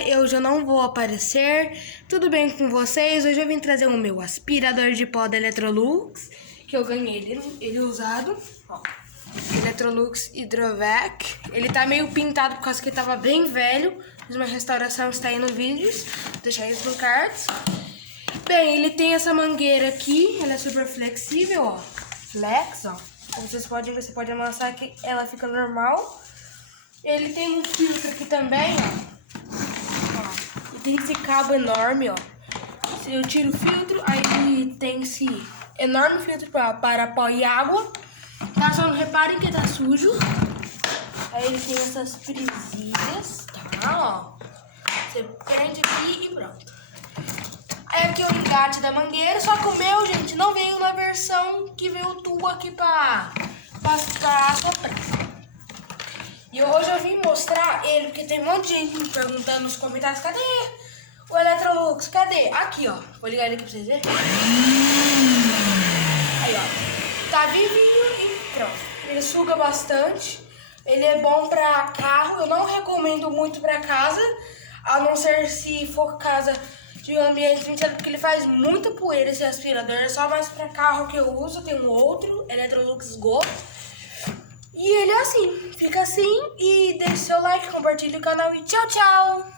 galera, eu já não vou aparecer. Tudo bem com vocês? Hoje eu vim trazer o meu aspirador de pó da Electrolux, que eu ganhei ele usado, ó. Electrolux Hydrovac. Ele tá meio pintado por causa que ele tava bem velho, mas uma restauração está aí no vídeos. Vou deixar isso no cards. Bem, ele tem essa mangueira aqui, ela é super flexível, ó. Flex, ó. Como vocês podem ver, você pode amassar que ela fica normal. Ele tem um filtro aqui também, ó. E tem esse cabo enorme, ó. Eu tiro o filtro, aí tem esse enorme filtro para pó e água. Tá? Só não reparem que tá sujo. Aí ele tem essas presilhas, tá? Ó. Você prende aqui e pronto. Aí aqui é o engate da mangueira, só que o meu, gente, não veio na versão que veio o tubo aqui pra soprar. E hoje eu vim mostrar ele, porque tem um monte de gente me perguntando nos comentários, cadê o Electrolux? Cadê? Aqui, ó. Vou ligar ele aqui pra vocês verem. Aí, ó. Tá vivinho e pronto. Ele suga bastante. Ele é bom pra carro. Eu não recomendo muito pra casa, a não ser se for casa de um ambiente ventilado, porque ele faz muita poeira esse aspirador. É só mais pra carro que eu uso. Tem um outro, Electrolux Go. E ele é assim, fica assim, e deixe seu like, compartilhe o canal e tchau, tchau!